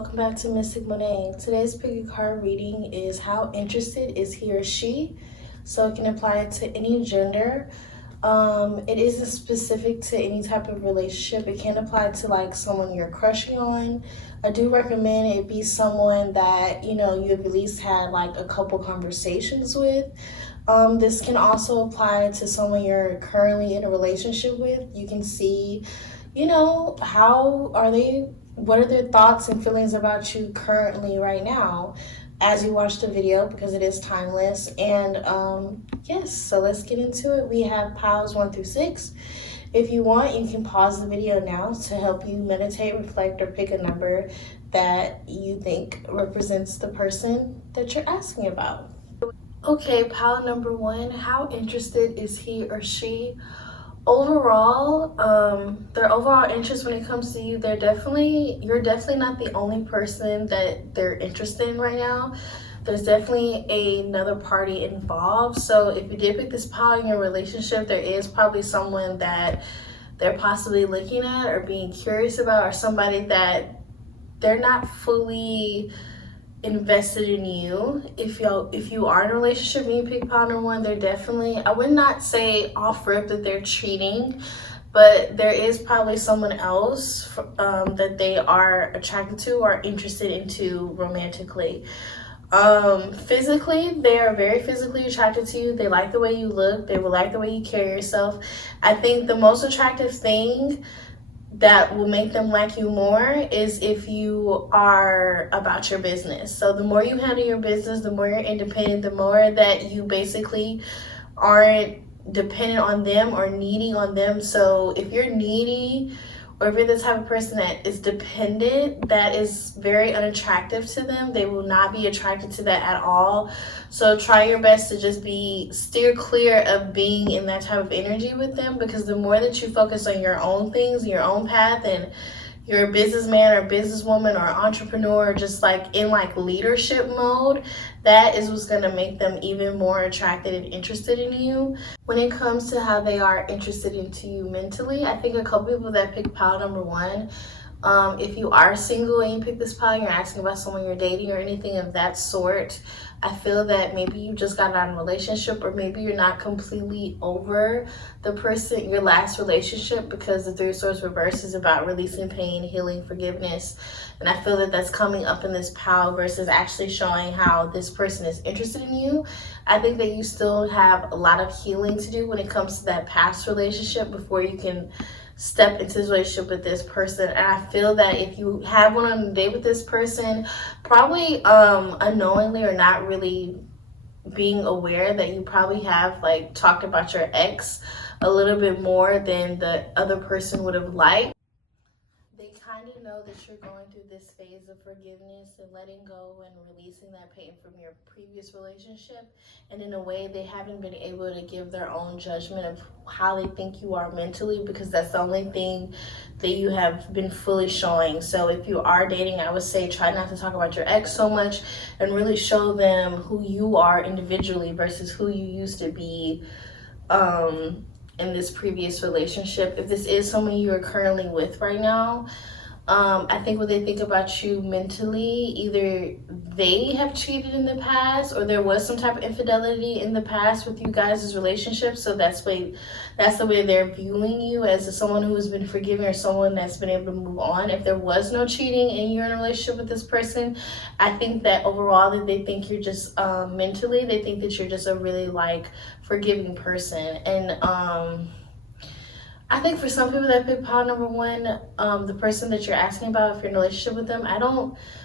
welcome back to Mystic Monet. Today's pick a card reading is how interested is he or she, so it can apply to any gender. It isn't specific to any type of relationship. It can apply to like someone you're crushing on. I do recommend it be someone that you've at least had like a couple conversations with. This can also apply to someone you're currently in a relationship with. You can see how are they, what are their thoughts and feelings about you currently right now as you watch the video, because it is timeless. And yes, so let's get into it. We have piles 1 through 6. If you want, you can pause the video now to help you meditate, reflect, or pick a number that you think represents the person that you're asking about. Okay, pile number 1, how interested is he or she? Overall, their overall interest when it comes to you, you're definitely not the only person that they're interested in right now. There's definitely another party involved. So if you did pick this pile in your relationship, there is probably someone that they're possibly looking at or being curious about, or somebody that they're not fully invested in you. If you are in a relationship and you pick pile number 1, they're definitely, I would not say off rip that they're cheating, but there is probably someone else that they are attracted to or interested into romantically. Physically, they are very physically attracted to you. They like the way you look. They will like the way you carry yourself. I think the most attractive thing that will make them like you more is if you are about your business. So the more you handle your business, the more you're independent, the more that you basically aren't dependent on them or needy on them. So if you're needy, or if you're the type of person that is dependent, that is very unattractive to them. They will not be attracted to that at all. So try your best to just steer clear of being in that type of energy with them, because the more that you focus on your own things, your own path, and you're a businessman or businesswoman or entrepreneur, just like in like leadership mode, that is what's going to make them even more attracted and interested in you. When it comes to how they are interested into you mentally, I think a couple people that pick pile number 1, if you are single and you pick this pile, you're asking about someone you're dating or anything of that sort, I feel that maybe you just got out of a relationship, or maybe you're not completely over the person, your last relationship, because the 3 of Swords reverse is about releasing pain, healing, forgiveness. And I feel that that's coming up in this pile versus actually showing how this person is interested in you. I think that you still have a lot of healing to do when it comes to that past relationship before you can step into this relationship with this person. And I feel that if you have one on a date with this person, probably unknowingly or not really being aware, that you probably have like talked about your ex a little bit more than the other person would have liked. They kind of know that you're going through this phase of forgiveness and letting go and releasing that pain from your previous relationship. And in a way, they haven't been able to give their own judgment of how they think you are mentally, because that's the only thing that you have been fully showing. So if you are dating, I would say try not to talk about your ex so much and really show them who you are individually versus who you used to be in this previous relationship. If this is someone you are currently with right now, I think when they think about you mentally, either they have cheated in the past or there was some type of infidelity in the past with you guys' relationship. So that's the way they're viewing you, as someone who has been forgiven or someone that's been able to move on. If there was no cheating and you're in a relationship with this person, I think that overall that they think you're just mentally, they think that you're just a really like forgiving person. And I think for some people that pick pile number 1, the person that you're asking about, if you're in a relationship with them,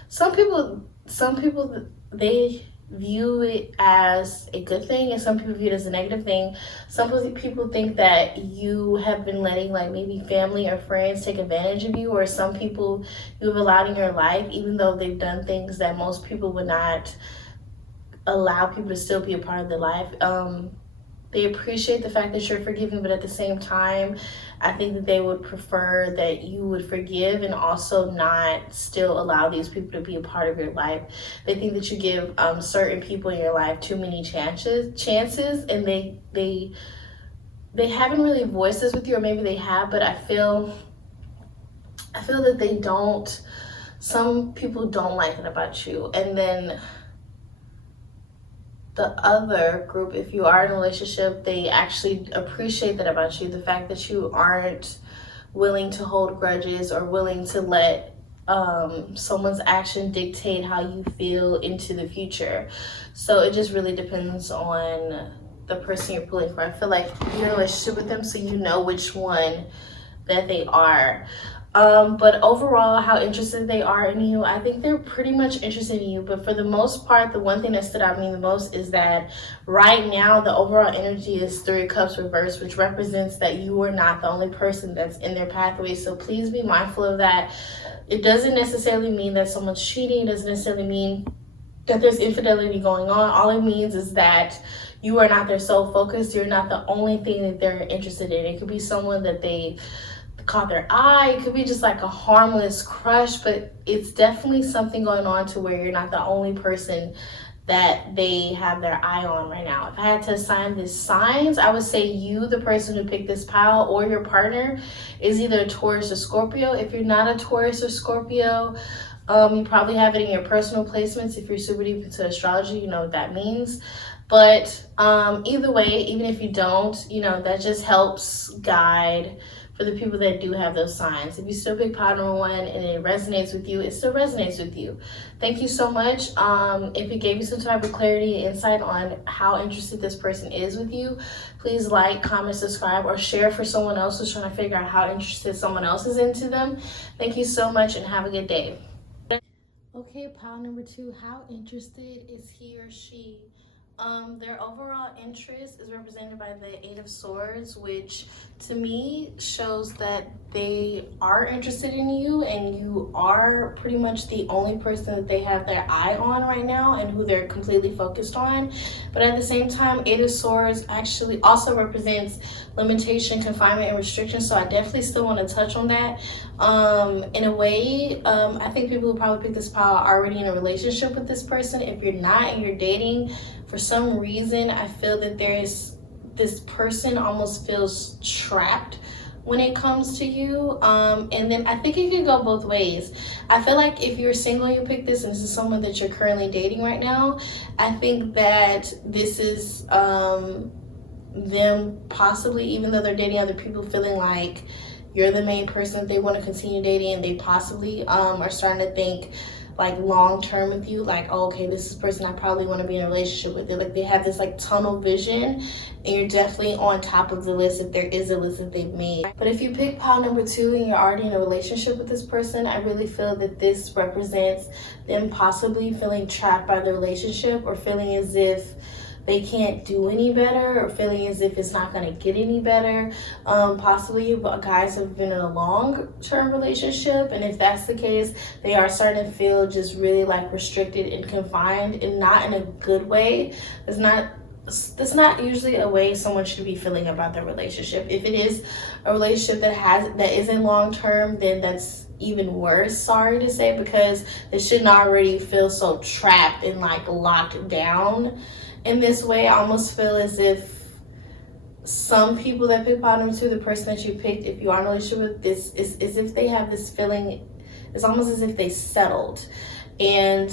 some people, they view it as a good thing, and some people view it as a negative thing. Some people think that you have been letting like maybe family or friends take advantage of you, or some people you've allowed in your life, even though they've done things that most people would not allow people to still be a part of their life. They appreciate the fact that you're forgiving, but at the same time, I think that they would prefer that you would forgive and also not still allow these people to be a part of your life. They think that you give certain people in your life too many chances, and they haven't really voiced this with you, or maybe they have, but I feel that they don't some people don't like it about you. And then the other group, if you are in a relationship, they actually appreciate that about you. The fact that you aren't willing to hold grudges or willing to let someone's action dictate how you feel into the future. So it just really depends on the person you're pulling for. I feel like you're in a relationship with them, so you know which one that they are. But overall, how interested they are in you, I think they're pretty much interested in you. But for the most part, the one thing that stood out to me the most is that right now, the overall energy is 3 of Cups reversed, which represents that you are not the only person that's in their pathway. So please be mindful of that. It doesn't necessarily mean that someone's cheating. It doesn't necessarily mean that there's infidelity going on. All it means is that you are not their sole focus. You're not the only thing that they're interested in. It could be someone that they caught their eye. It could be just like a harmless crush, but it's definitely something going on to where you're not the only person that they have their eye on right now. If I had to assign these signs, I would say you, the person who picked this pile, or your partner is either a Taurus or Scorpio. If you're not a Taurus or Scorpio, you probably have it in your personal placements. If you're super deep into astrology, you know what that means. But either way, even if you don't, that just helps guide for the people that do have those signs. If you still pick pile number 1 and it resonates with you, it still resonates with you. Thank you so much. If it gave you some type of clarity and insight on how interested this person is with you, please like, comment, subscribe, or share for someone else who's trying to figure out how interested someone else is into them. Thank you so much and have a good day. Okay, pile number 2, how interested is he or she? Their overall interest is represented by the 8 of Swords, which to me shows that they are interested in you and you are pretty much the only person that they have their eye on right now and who they're completely focused on. But at the same time, 8 of Swords actually also represents limitation, confinement, and restriction. So I definitely still want to touch on that. In a way, I think people who probably pick this pile are already in a relationship with this person. If you're not and you're dating, for some reason, I feel that this person almost feels trapped when it comes to you. And then I think it could go both ways. I feel like if you're single and you pick this and this is someone that you're currently dating right now, I think that this is them possibly, even though they're dating other people, feeling like you're the main person that they want to continue dating, and they possibly are starting to think like long term with you, like, oh, okay, this is the person I probably want to be in a relationship with. Like they have this like tunnel vision, and you're definitely on top of the list if there is a list that they've made. But if you pick pile number 2 and you're already in a relationship with this person, I really feel that this represents them possibly feeling trapped by the relationship, or feeling as if they can't do any better, or feeling as if it's not going to get any better. Possibly you guys have been in a long-term relationship, and if that's the case, they are starting to feel just really like restricted and confined, and not in a good way. That's not usually a way someone should be feeling about their relationship. If it is a relationship that isn't long-term, then that's even worse, sorry to say, because they shouldn't already feel so trapped and like locked down in this way. I almost feel as if some people that pick pile number 2, the person that you picked, if you are in a relationship with this, is as if they have this feeling, it's almost as if they settled. And,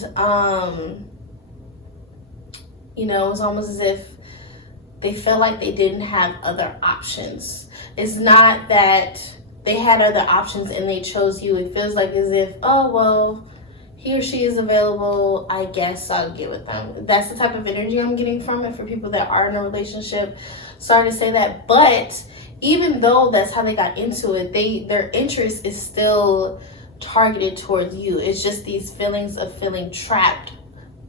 it's almost as if they felt like they didn't have other options. It's not that they had other options and they chose you. It feels like as if, oh, well, he or she is available, I guess I'll get with them. That's the type of energy I'm getting from it for people that are in a relationship. Sorry to say that, but even though that's how they got into it, their interest is still targeted towards you. It's just these feelings of feeling trapped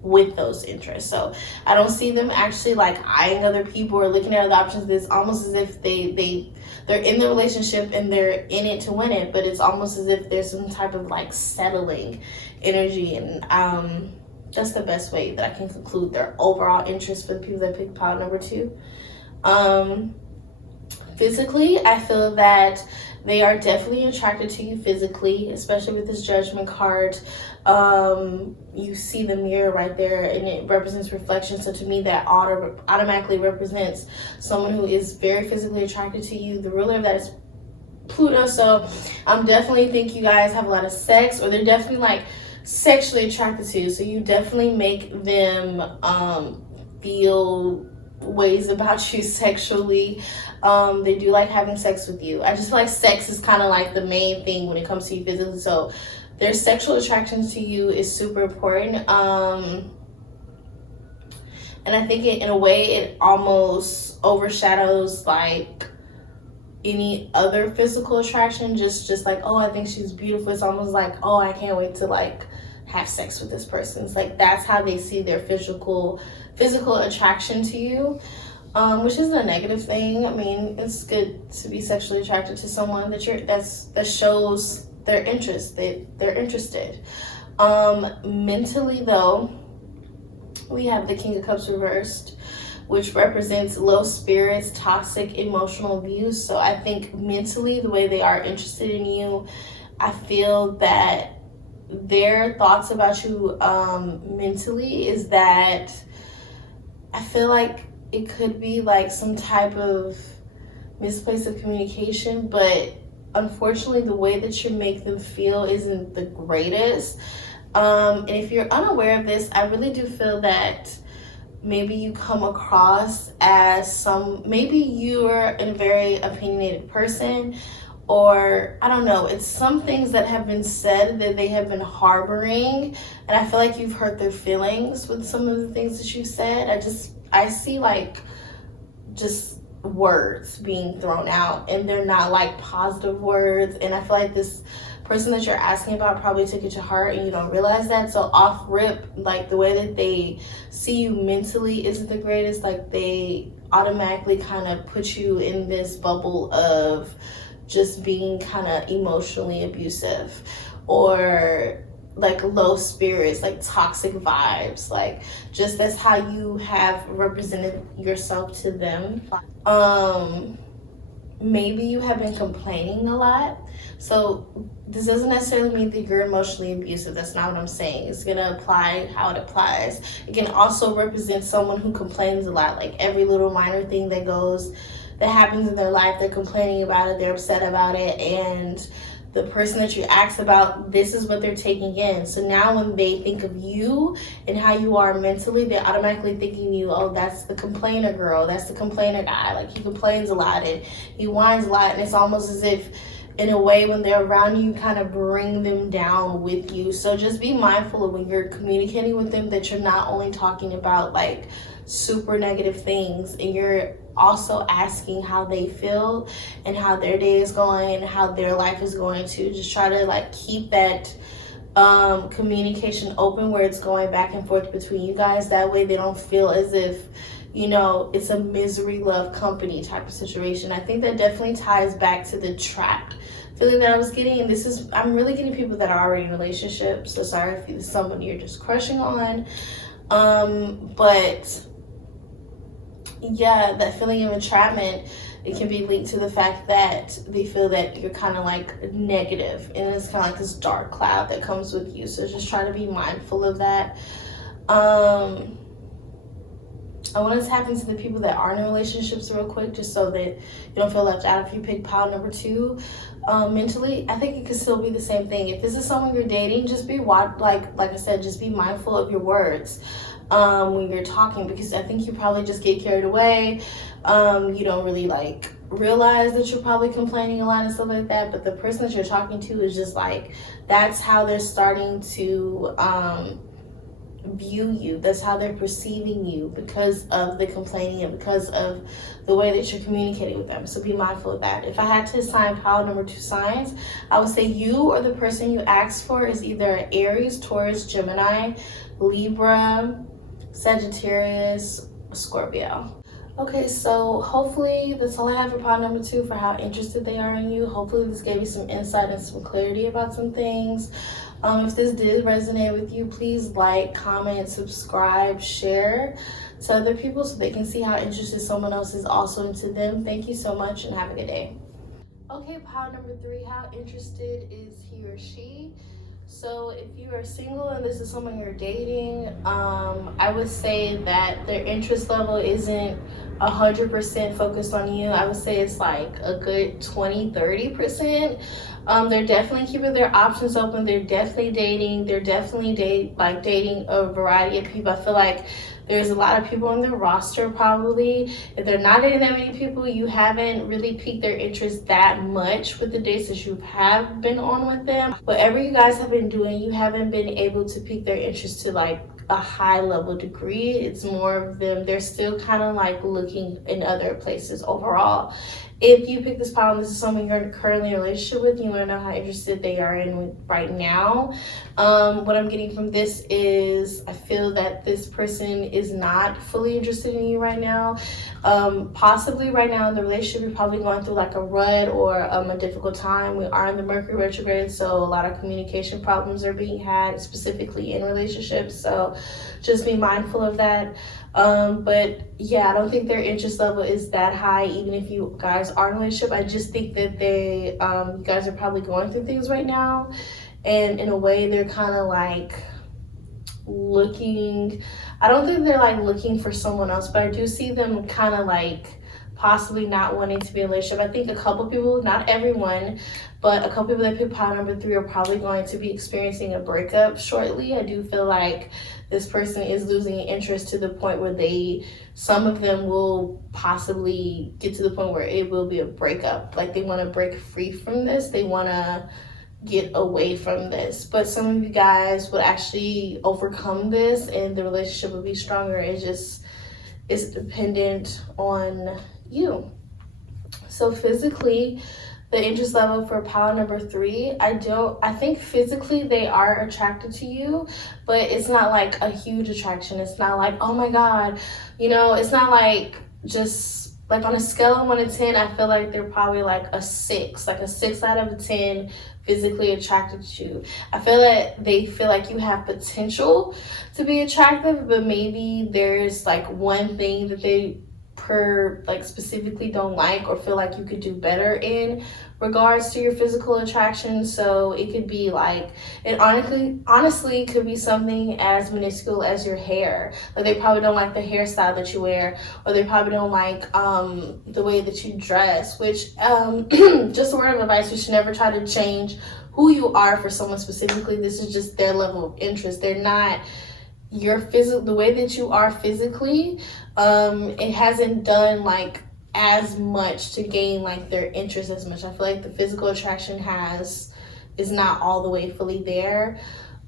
with those interests. So I don't see them actually like eyeing other people or looking at other options. It's almost as if they're in the relationship and they're in it to win it, but it's almost as if there's some type of like settling energy. And that's the best way that I can conclude their overall interest for the people that pick pile number 2. Physically, I feel that they are definitely attracted to you physically, especially with this Judgment card. You see the mirror right there and it represents reflection. So to me, that automatically represents someone who is very physically attracted to you. The ruler of that is Pluto. So I'm definitely think you guys have a lot of sex, or they're definitely like sexually attracted to you. So you definitely make them feel ways about you sexually. They do like having sex with you. I just feel like sex is kind of like the main thing when it comes to you physically. So their sexual attraction to you is super important. And I think in a way it almost overshadows like any other physical attraction. Just like, oh, I think she's beautiful. It's almost like, oh, I can't wait to like have sex with this person. It's like that's how they see their physical attraction to you, which isn't a negative thing. I mean, it's good to be sexually attracted to someone that shows their interest, they're interested. Mentally though, we have the King of Cups reversed, which represents low spirits, toxic emotional abuse. So I think mentally, the way they are interested in you, I feel that their thoughts about you mentally is that I feel like it could be like some type of misplaced of communication, but unfortunately the way that you make them feel isn't the greatest. And if you're unaware of this, I really do feel that maybe you come across as maybe you're a very opinionated person, or I don't know, it's some things that have been said that they have been harboring, and I feel like you've hurt their feelings with some of the things that you've said. I see like just words being thrown out, and they're not like positive words, and I feel like this person that you're asking about probably took it to heart and you don't realize that. So off rip, like the way that they see you mentally isn't the greatest. Like they automatically kind of put you in this bubble of just being kind of emotionally abusive, or like low spirits, like toxic vibes. Like just that's how you have represented yourself to them. Maybe you have been complaining a lot. So this doesn't necessarily mean that you're emotionally abusive. That's not what I'm saying. It's gonna apply how it applies. It can also represent someone who complains a lot, like every little minor thing that happens in their life, they're complaining about it, they're upset about it, and the person that you asked about, this is what they're taking in. So now when they think of you and how you are mentally, they're automatically thinking you, oh, that's the complainer girl, that's the complainer guy. Like he complains a lot and he whines a lot, and it's almost as if in a way when they're around you, you kind of bring them down with you. So just be mindful of when you're communicating with them that you're not only talking about like super negative things, and you're also asking how they feel and how their day is going and how their life is going to. Just try to like keep that communication open where it's going back and forth between you guys. That way they don't feel as if, you know, it's a misery love company type of situation. I think that definitely ties back to the trapped feeling that I was getting, and I'm really getting people that are already in relationships. So sorry if it's someone you're just crushing on, but yeah, that feeling of entrapment, it can be linked to the fact that they feel that you're kind of like negative, and it's kind of like this dark cloud that comes with you. So just try to be mindful of that. I want to tap into the people that aren't in relationships real quick, just so that you don't feel left out if you pick pile number 2. Mentally, I think it could still be the same thing. If this is someone you're dating, just be like I said, just be mindful of your words when you're talking, because I think you probably just get carried away. You don't really like realize that you're probably complaining a lot and stuff like that, but the person that you're talking to is just like, that's how they're starting to view you. That's how they're perceiving you, because of the complaining and because of the way that you're communicating with them. So be mindful of that. If I had to assign pile number 2 signs, I would say you or the person you asked for is either Aries, Taurus, Gemini, Libra, Sagittarius, Scorpio. Okay, so hopefully that's all I have for pile number 2 for how interested they are in you. Hopefully this gave you some insight and some clarity about some things. If this did resonate with you, please like, comment, subscribe, share to other people so they can see how interested someone else is also into them. Thank you so much and have a good day. Okay, pile number 3, how interested is he or she? So if you are single and this is someone you're dating, I would say that their interest level isn't 100% focused on you. I would say it's like a good 20-30%. They're definitely keeping their options open. They're definitely dating. They're definitely dating a variety of people. I feel like there's a lot of people on their roster probably. If they're not dating that many people, you haven't really piqued their interest that much with the dates that you have been on with them. Whatever you guys have been doing, you haven't been able to pique their interest to like a high level degree. It's more of them, they're still kind of like looking in other places overall. If you pick this pile and this is someone you're currently in a relationship with, you want to know how interested they are in right now. What I'm getting from this is I feel that this person is not fully interested in you right now. Possibly right now in the relationship, you're probably going through like a rut or a difficult time. We are in the Mercury retrograde, so a lot of communication problems are being had, specifically in relationships. So just be mindful of that. But yeah, I don't think their interest level is that high, even if you guys are in a relationship. I just think that you guys are probably going through things right now, and in a way, they're kind of like looking. I don't think they're like looking for someone else, but I do see them kind of like possibly not wanting to be in a relationship. I think a couple people, not everyone, but a couple people that pick pile number 3 are probably going to be experiencing a breakup shortly. I do feel like this person is losing interest to the point where some of them will possibly get to the point where it will be a breakup. Like they want to break free from this. They want to get away from this. But some of you guys would actually overcome this and the relationship will be stronger. It's dependent on you. So physically, the interest level for pile number 3, I think physically they are attracted to you, but it's not like a huge attraction. It's not like, oh my God, it's not like just like on a scale of 1 to 10, I feel like they're probably like a 6 out of a 10 physically attracted to you. I feel that they feel like you have potential to be attractive, but maybe there's like one thing that they specifically don't like or feel like you could do better in regards to your physical attraction. So it could be like, it honestly could be something as minuscule as your hair. Like they probably don't like the hairstyle that you wear, or they probably don't like the way that you dress, which just a word of advice, you should never try to change who you are for someone specifically. This is just their level of interest. They're not the way that you are physically. It hasn't done like as much to gain like their interest as much. I feel like the physical attraction is not all the way fully there.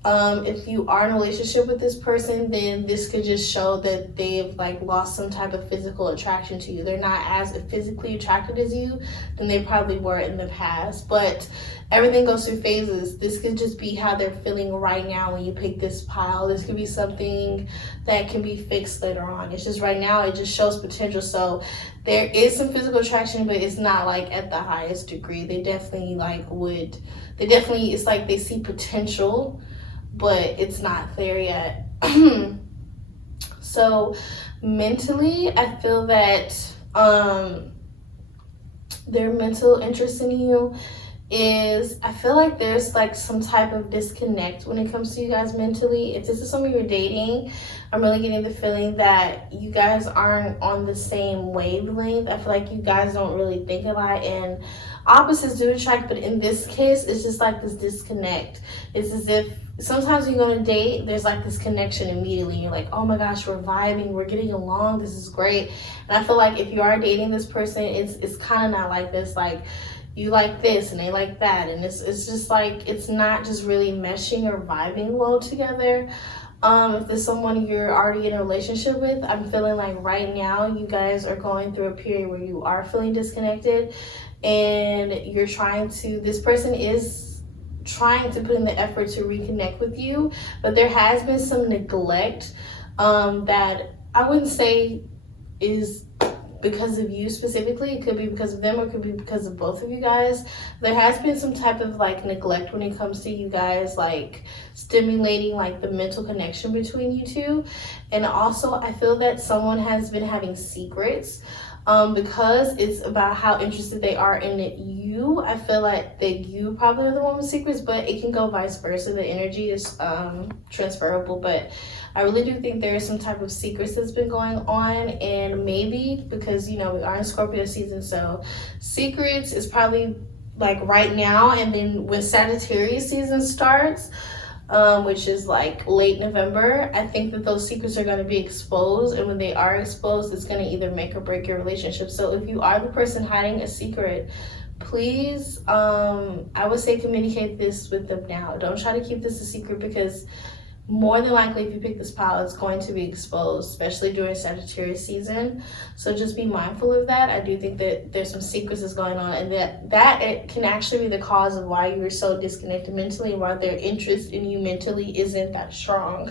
If you are in a relationship with this person, then this could just show that they've like lost some type of physical attraction to you. They're not as physically attracted as you than they probably were in the past. But everything goes through phases. This could just be how they're feeling right now when you pick this pile. This could be something that can be fixed later on. It's just right now, it just shows potential. So there is some physical attraction, but it's not like at the highest degree. It's like they see potential, but it's not there yet. So mentally, I feel that their mental interest in you I feel like there's like some type of disconnect when it comes to you guys mentally. If this is someone you're dating, I'm really getting the feeling that you guys aren't on the same wavelength. I feel like you guys don't really think a lot, and opposites do attract, but in this case, it's just like this disconnect. It's as if sometimes you go on a date, there's like this connection immediately. You're like, oh my gosh, we're vibing, we're getting along, this is great. And I feel like if you are dating this person, it's kind of not like this. Like you like this and they like that, and it's just like it's not just really meshing or vibing well together. If there's someone you're already in a relationship with, I'm feeling like right now you guys are going through a period where you are feeling disconnected, and this person is trying to put in the effort to reconnect with you, but there has been some neglect that I wouldn't say is because of you specifically. It could be because of them, or it could be because of both of you guys. There has been some type of like neglect when it comes to you guys like stimulating like the mental connection between you two. And also I feel that someone has been having secrets Because it's about how interested they are in you. I feel like that you probably are the one with secrets, but it can go vice versa. The energy is transferable, but I really do think there is some type of secrets that's been going on, and maybe because we are in Scorpio season, so secrets is probably like right now, and then when Sagittarius season starts, which is like late November, I think that those secrets are going to be exposed. And when they are exposed, it's going to either make or break your relationship. So if you are the person hiding a secret, please, I would say communicate this with them now. Don't try to keep this a secret, because more than likely, if you pick this pile, it's going to be exposed, especially during Sagittarius season. So just be mindful of that. I do think that there's some secrets that's going on, and that it can actually be the cause of why you're so disconnected mentally, and why their interest in you mentally isn't that strong.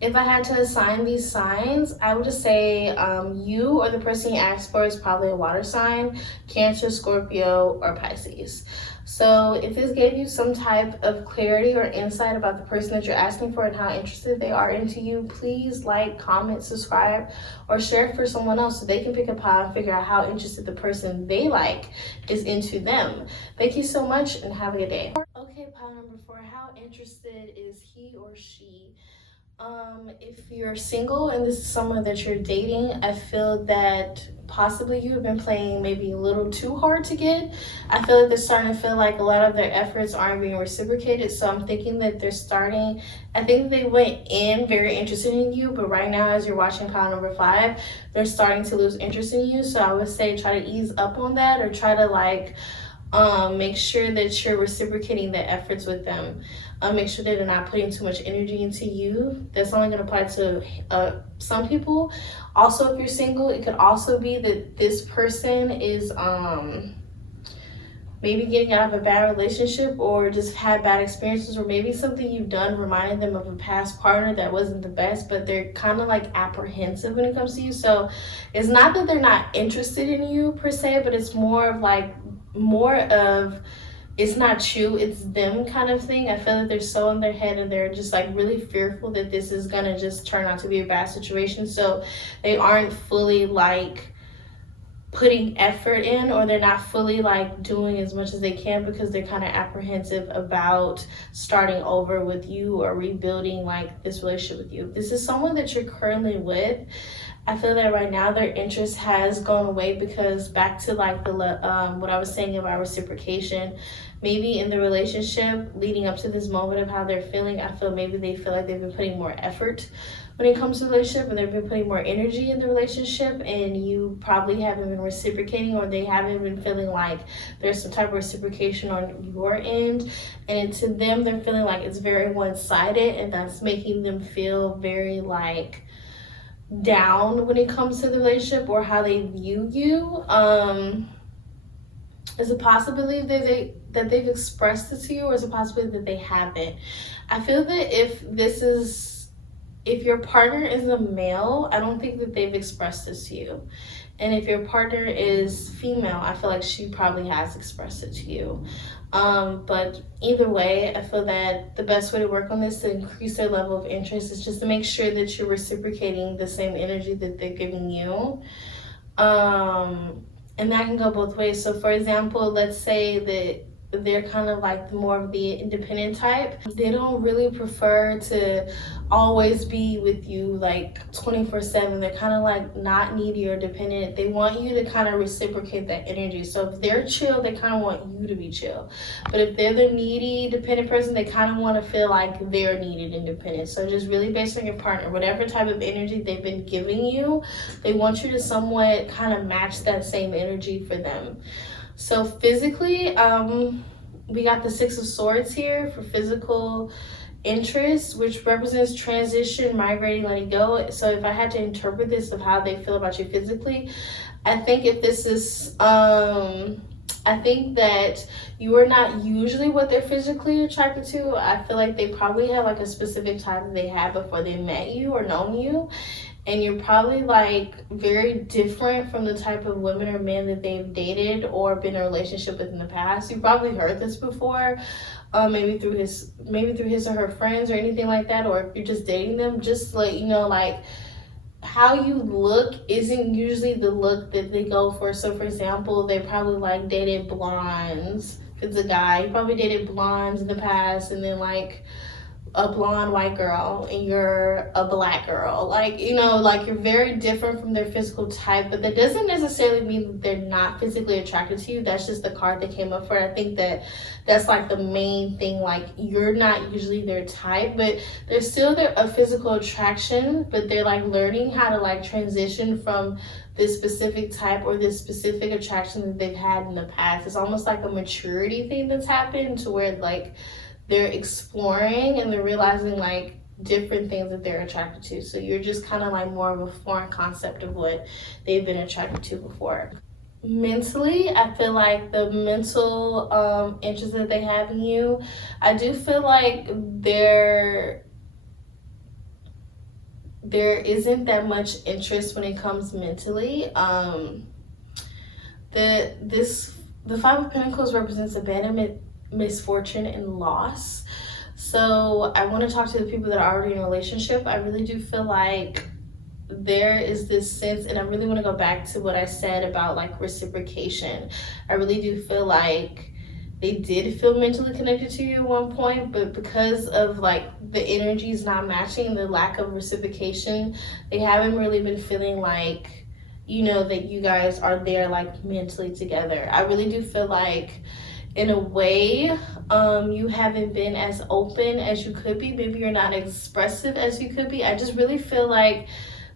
If I had to assign these signs, I would just say you or the person you asked for is probably a water sign, Cancer, Scorpio, or Pisces. So if this gave you some type of clarity or insight about the person that you're asking for and how interested they are into you, please like, comment, subscribe, or share it for someone else so they can pick a pile and figure out how interested the person they like is into them. Thank you so much and have a good day. Okay, pile number 4, how interested is he or she? If you're single and this is someone that you're dating, I feel that possibly you have been playing maybe a little too hard to get. I feel like they're starting to feel like a lot of their efforts aren't being reciprocated. So I'm thinking that I think they went in very interested in you, but right now as you're watching pile number 5, they're starting to lose interest in you. So I would say try to ease up on that, or try to make sure that you're reciprocating the efforts with them. Make sure that they're not putting too much energy into you. That's only going to apply to some people. Also, if you're single, it could also be that this person is maybe getting out of a bad relationship, or just had bad experiences, or maybe something you've done reminded them of a past partner that wasn't the best, but they're kind of like apprehensive when it comes to you. So it's not that they're not interested in you per se, but it's more of it's not you, it's them kind of thing. I feel that they're so in their head, and they're just like really fearful that this is gonna just turn out to be a bad situation. So they aren't fully like putting effort in, or they're not fully like doing as much as they can, because they're kind of apprehensive about starting over with you or rebuilding like this relationship with you. If this is someone that you're currently with, I feel that right now their interest has gone away, because back to like the what I was saying about reciprocation, maybe in the relationship leading up to this moment of how they're feeling, I feel maybe they feel like they've been putting more effort when it comes to the relationship, and they've been putting more energy in the relationship, and you probably haven't been reciprocating, or they haven't been feeling like there's some type of reciprocation on your end. And to them, they're feeling like it's very one-sided, and that's making them feel very like down when it comes to the relationship or how they view you. Is a possibility that they've expressed it to you, or is a possibility that they haven't? I feel that if your partner is a male, I don't think that they've expressed this to you. And if your partner is female, I feel like she probably has expressed it to you. But either way, I feel that the best way to work on this to increase their level of interest is just to make sure that you're reciprocating the same energy that they're giving you. And that can go both ways. So for example, let's say that they're kind of like more of the independent type. They don't really prefer to always be with you like 24/7. They're kind of like not needy or dependent. They want you to kind of reciprocate that energy. So if they're chill, they kind of want you to be chill. But if they're the needy, dependent person, they kind of want to feel like they're needed and dependent. So just really based on your partner, whatever type of energy they've been giving you, they want you to somewhat kind of match that same energy for them. So physically, we got the 6 of Swords here for physical interest, which represents transition, migrating, letting go. So if I had to interpret this of how they feel about you physically, I think if this is, I think that you are not usually what they're physically attracted to. I feel like they probably have like a specific type that they had before they met you or known you. And you're probably like very different from the type of women or men that they've dated or been in a relationship with in the past. You've probably heard this before, maybe through his or her friends or anything like that. Or if you're just dating them, just to let you know, like how you look isn't usually the look that they go for. So for example, they probably like dated blondes. If it's a guy, he probably dated blondes in the past, and then like a blonde white girl and you're a black girl, like, you know, like you're very different from their physical type, but that doesn't necessarily mean that they're not physically attracted to you. That's just the card that came up for it. I think that that's like the main thing, like you're not usually their type, but there's still a physical attraction, but they're like learning how to like transition from this specific type or this specific attraction that they've had in the past. It's almost like a maturity thing that's happened, to where like they're exploring and they're realizing like different things that they're attracted to. So you're just kind of like more of a foreign concept of what they've been attracted to before. Mentally, I feel like the mental interest that they have in you, I do feel like there isn't that much interest when it comes mentally. The Five of Pentacles represents abandonment, misfortune, and loss. So I want to talk to the people that are already in a relationship. I really do feel like there is this sense, and I really want to go back to what I said about like reciprocation. I really do feel like they did feel mentally connected to you at one point, but because of like the energies not matching, the lack of reciprocation, they haven't really been feeling like, you know, that you guys are there like mentally together. I really do feel like in a way, you haven't been as open as you could be. Maybe you're not expressive as you could be. I just really feel like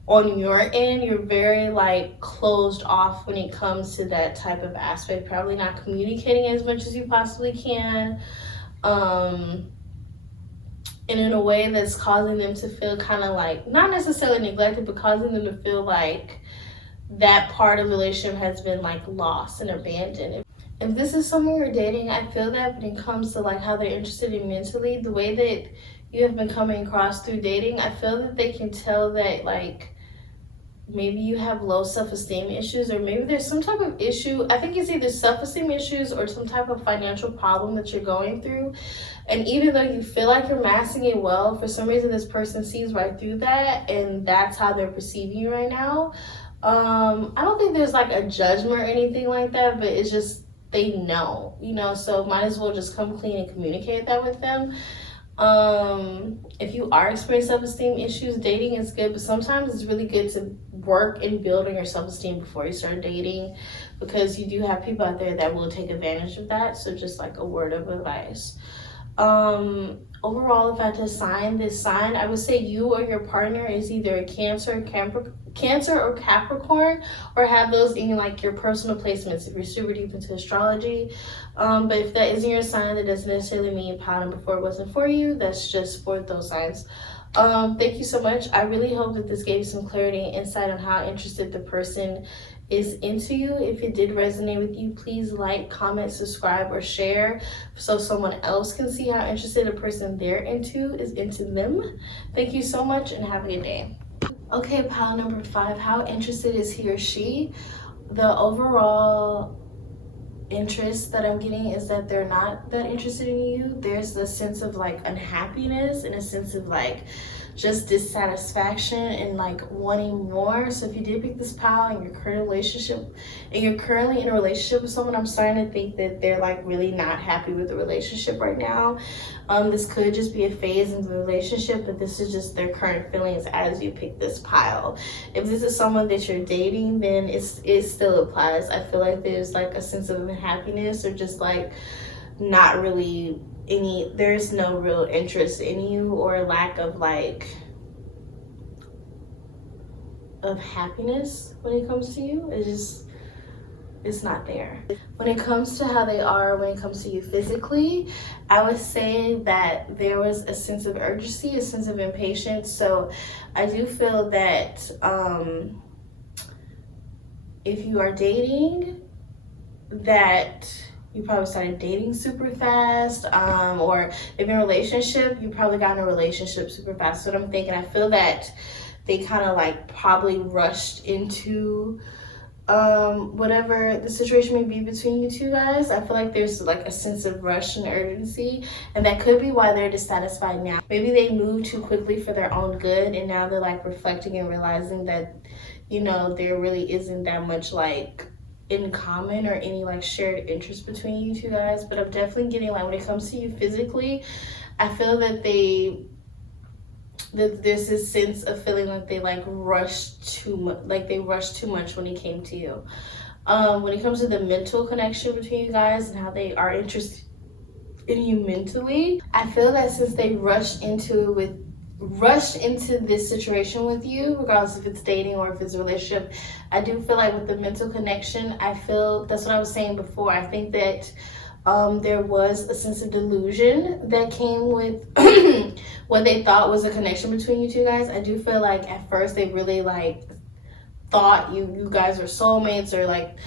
on your end, you're very like closed off when it comes to that type of aspect. Probably not communicating as much as you possibly can. And in a way that's causing them to feel kind of like, not necessarily neglected, but causing them to feel like that part of the relationship has been like lost and abandoned. If this is someone you're dating, I feel that when it comes to like how they're interested in mentally, the way that you have been coming across through dating, I feel that they can tell that like maybe you have low self-esteem issues, or maybe there's some type of issue. I think it's either self-esteem issues or some type of financial problem that you're going through. And even though you feel like you're masking it well, for some reason this person sees right through that, and that's how they're perceiving you right now. I don't think there's like a judgment or anything like that, but it's just they know, you know, so might as well just come clean and communicate that with them. If you are experiencing self-esteem issues, dating is good, but sometimes it's really good to work and build on your self-esteem before you start dating, because you do have people out there that will take advantage of that. So just like a word of advice. Overall, if I had to assign this sign, I would say you or your partner is either a Cancer or Capricorn, or have those in like your personal placements if you're super deep into astrology. But if that isn't your sign, that doesn't necessarily mean pile number 4 wasn't for you. That's just for those signs. Thank you so much. I really hope that this gave you some clarity and insight on how interested the person is into you. If it did resonate with you, please like, comment, subscribe, or share so someone else can see how interested a person they're into is into them. Thank you so much and have a good day. Okay, pile number 5, how interested is he or she? The overall interest that I'm getting is that they're not that interested in you. There's a sense of like unhappiness and a sense of like just dissatisfaction and like wanting more. So if you did pick this pile in your current relationship and you're currently in a relationship with someone, I'm starting to think that they're like really not happy with the relationship right now. This could just be a phase in the relationship, but this is just their current feelings as you pick this pile. If this is someone that you're dating, then it still applies. I feel like there's like a sense of unhappiness, or just like not really there's no real interest in you, or lack of like of happiness when it comes to you. It's not there. When it comes to how they are, when it comes to you physically, I would say that there was a sense of urgency, a sense of impatience. So I do feel that if you are dating, that you probably started dating super fast, or if you're in a relationship, you probably got in a relationship super fast. So what I'm thinking, I feel that they kind of like probably rushed into whatever the situation may be between you two guys, I feel like there's like a sense of rush and urgency, and that could be why they're dissatisfied now. Maybe they moved too quickly for their own good, and now they're like reflecting and realizing that, you know, there really isn't that much like in common or any like shared interest between you two guys. But I'm definitely getting like, when it comes to you physically, I feel that there's this sense of feeling like they like rushed too much, like they rushed too much when it came to you. When it comes to the mental connection between you guys and how they are interested in you mentally, I feel that since they rushed into this situation with you, regardless if it's dating or if it's a relationship, I do feel like with the mental connection, I feel that's what I was saying before. I think that there was a sense of delusion that came with what they thought was a connection between you two guys. I do feel like at first they really like thought you guys were soulmates, or like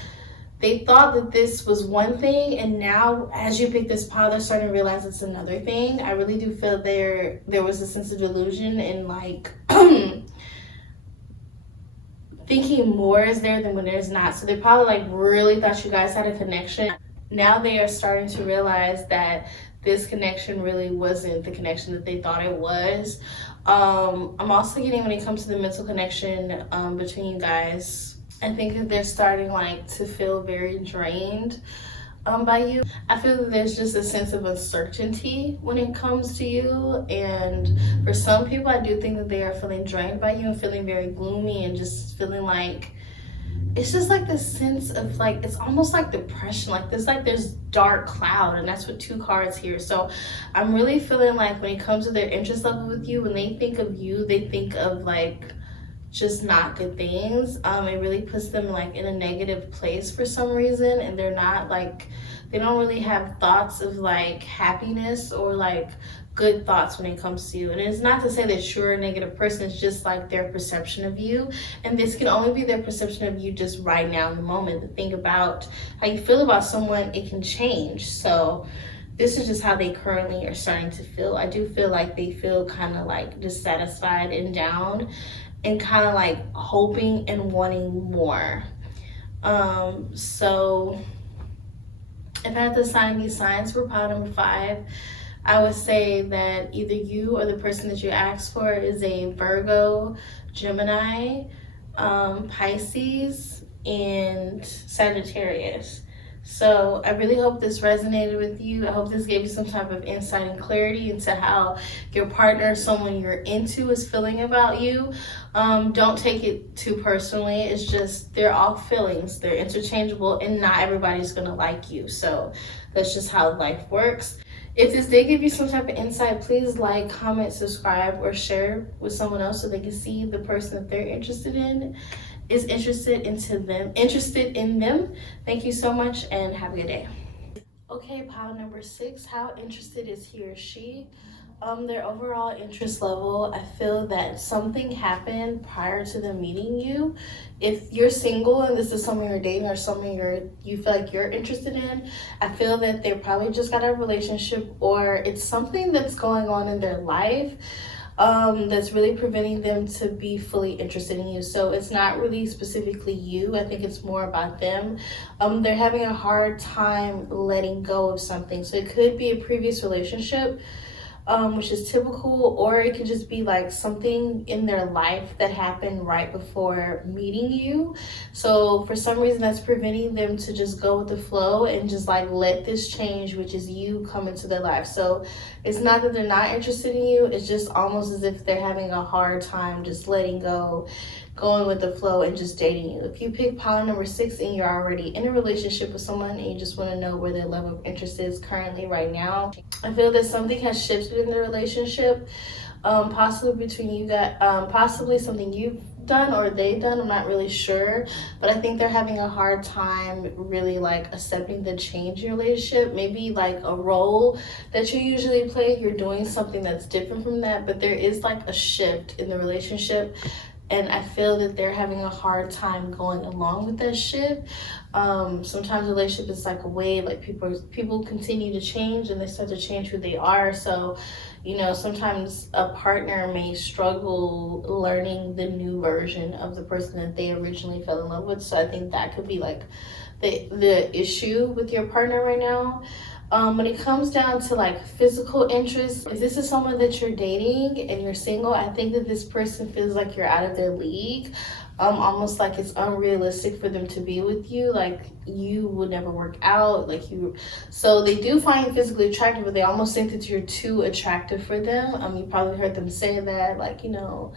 they thought that this was one thing, and now as you pick this pile, they're starting to realize it's another thing. I really do feel there was a sense of delusion and like thinking more is there than when there's not. So they probably like really thought you guys had a connection. Now they are starting to realize that this connection really wasn't the connection that they thought it was. I'm also getting, when it comes to the mental connection between you guys, I think that they're starting like to feel very drained by you. I feel that there's just a sense of uncertainty when it comes to you, and for some people I do think that they are feeling drained by you and feeling very gloomy and just feeling like it's just like this sense of like, it's almost like depression, like there's dark cloud, and that's what 2 cards here. So I'm really feeling like when it comes to their interest level with you, when they think of you, they think of like just not good things. It really puts them like in a negative place for some reason, and they're not like, they don't really have thoughts of like happiness or like good thoughts when it comes to you. And it's not to say that you're a negative person, it's just like their perception of you, and this can only be their perception of you just right now in the moment. The thing about how you feel about someone, it can change. So this is just how they currently are starting to feel. I do feel like they feel kind of like dissatisfied and down, and kind of like hoping and wanting more. So if I had to assign these signs for pile number 5, I would say that either you or the person that you asked for is a Virgo, Gemini, Pisces, and Sagittarius. So I really hope this resonated with you. I hope this gave you some type of insight and clarity into how your partner, someone you're into, is feeling about you. Don't take it too personally. It's just, they're all feelings. They're interchangeable, and not everybody's gonna like you. So that's just how life works. If this did give you some type of insight, please like, comment, subscribe, or share with someone else so they can see the person that they're interested in is interested in them. Thank you so much, and have a good day. Okay, pile number 6, how interested is he or she? Their overall interest level, I feel that something happened prior to them meeting you. If you're single and this is someone you're dating or someone you feel like you're interested in, I feel that they probably just got out of a relationship, or it's something that's going on in their life that's really preventing them to be fully interested in you. So it's not really specifically you. I think it's more about them. They're having a hard time letting go of something. So it could be a previous relationship, which is typical, or it could just be like something in their life that happened right before meeting you. So for some reason that's preventing them to just go with the flow and just like let this change, which is you, come into their life. So it's not that they're not interested in you, it's just almost as if they're having a hard time just letting go, going with the flow, and just dating you. If you pick pile number 6 and you're already in a relationship with someone and you just want to know where their level of interest is currently right now, I feel that something has shifted in the relationship, possibly between you guys, possibly something you've done or they've done, I'm not really sure, but I think they're having a hard time really like accepting the change in your relationship. Maybe like a role that you usually play, you're doing something that's different from that, but there is like a shift in the relationship, and I feel that they're having a hard time going along with that shift. Sometimes a relationship is like a wave, like people continue to change and they start to change who they are. So, you know, sometimes a partner may struggle learning the new version of the person that they originally fell in love with. So I think that could be like the issue with your partner right now. When it comes down to like physical interest, if this is someone that you're dating and you're single, I think that this person feels like you're out of their league. Almost like it's unrealistic for them to be with you. Like you would never work out. So they do find you physically attractive, but they almost think that you're too attractive for them. You probably heard them say that, like, you know,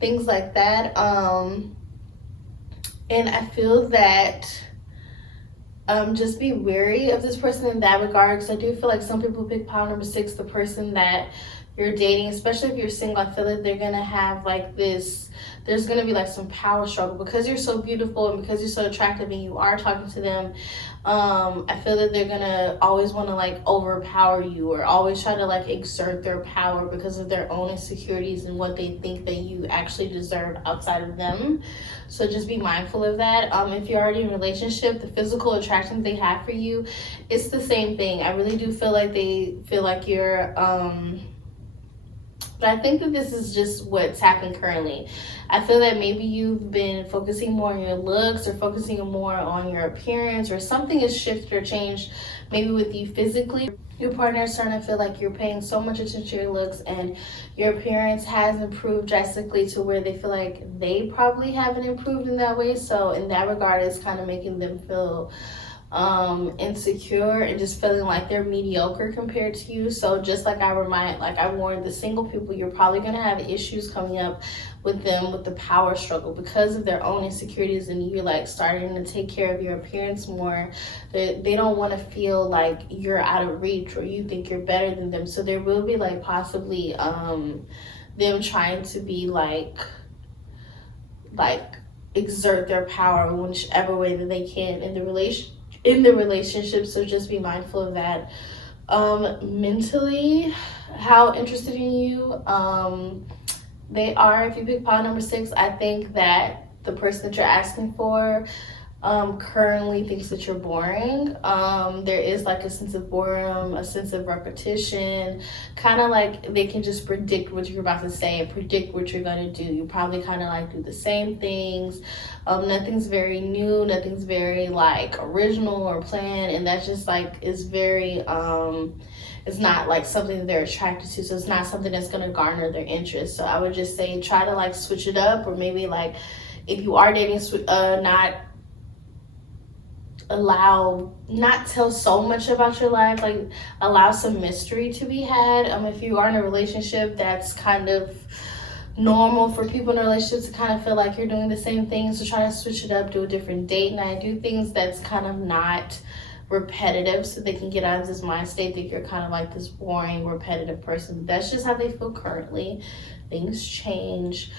things like that. And I feel that just be wary of this person in that regard, because I do feel like some people pick pile number 6, the person that you're dating, especially if you're single. I feel like they're gonna have like this, there's gonna be like some power struggle because you're so beautiful and because you're so attractive and you are talking to them. I feel that they're gonna always want to like overpower you or always try to like exert their power because of their own insecurities and what they think that you actually deserve outside of them. So just be mindful of that. If you're already in a relationship, the physical attraction they have for you, it's the same thing. I really do feel like they feel like you're but I think that this is just what's happening currently. I feel that maybe you've been focusing more on your looks or focusing more on your appearance, or something has shifted or changed maybe with you physically. Your partner is starting to feel like you're paying so much attention to your looks and your appearance has improved drastically to where they feel like they probably haven't improved in that way. So in that regard, it's kind of making them feel insecure and just feeling like they're mediocre compared to you. So just like I warned the single people, you're probably going to have issues coming up with them with the power struggle because of their own insecurities, and you're like starting to take care of your appearance more. They don't want to feel like you're out of reach or you think you're better than them. So there will be like possibly them trying to be like exert their power in whichever way that they can in the relationship. So just be mindful of that. Mentally, how interested in you they are. If you pick pile number 6, I think that the person that you're asking for currently thinks that you're boring. There is like a sense of boredom, a sense of repetition, kind of like they can just predict what you're about to say and predict what you're going to do. You probably kind of like do the same things. Nothing's very new, nothing's very like original or planned, and that's just like is very it's not like something that they're attracted to, so it's not something that's going to garner their interest. So I would just say try to like switch it up, or maybe like if you are dating, not tell so much about your life, like allow some mystery to be had. If you are in a relationship, that's kind of normal for people in a relationship to kind of feel like you're doing the same thing. So try to switch it up, do a different date night, do things that's kind of not repetitive, so they can get out of this mind state that you're kind of like this boring, repetitive person. That's just how they feel currently. Things change.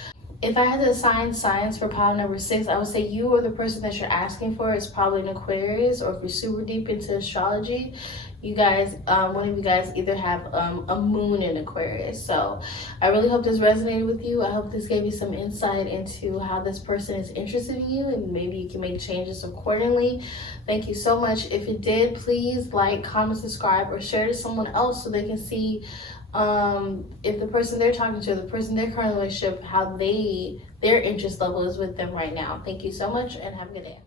If I had to assign signs for pile number 6, I would say you or the person that you're asking for is probably an Aquarius, or if you're super deep into astrology, you guys, one of you guys either have a moon in Aquarius. So I really hope this resonated with you. I hope this gave you some insight into how this person is interested in you, and maybe you can make changes accordingly. Thank you so much. If it did, please like, comment, subscribe, or share to someone else so they can see if the person they're talking to, the person they're currently in a relationship, how their interest level is with them right now. Thank you so much and have a good day.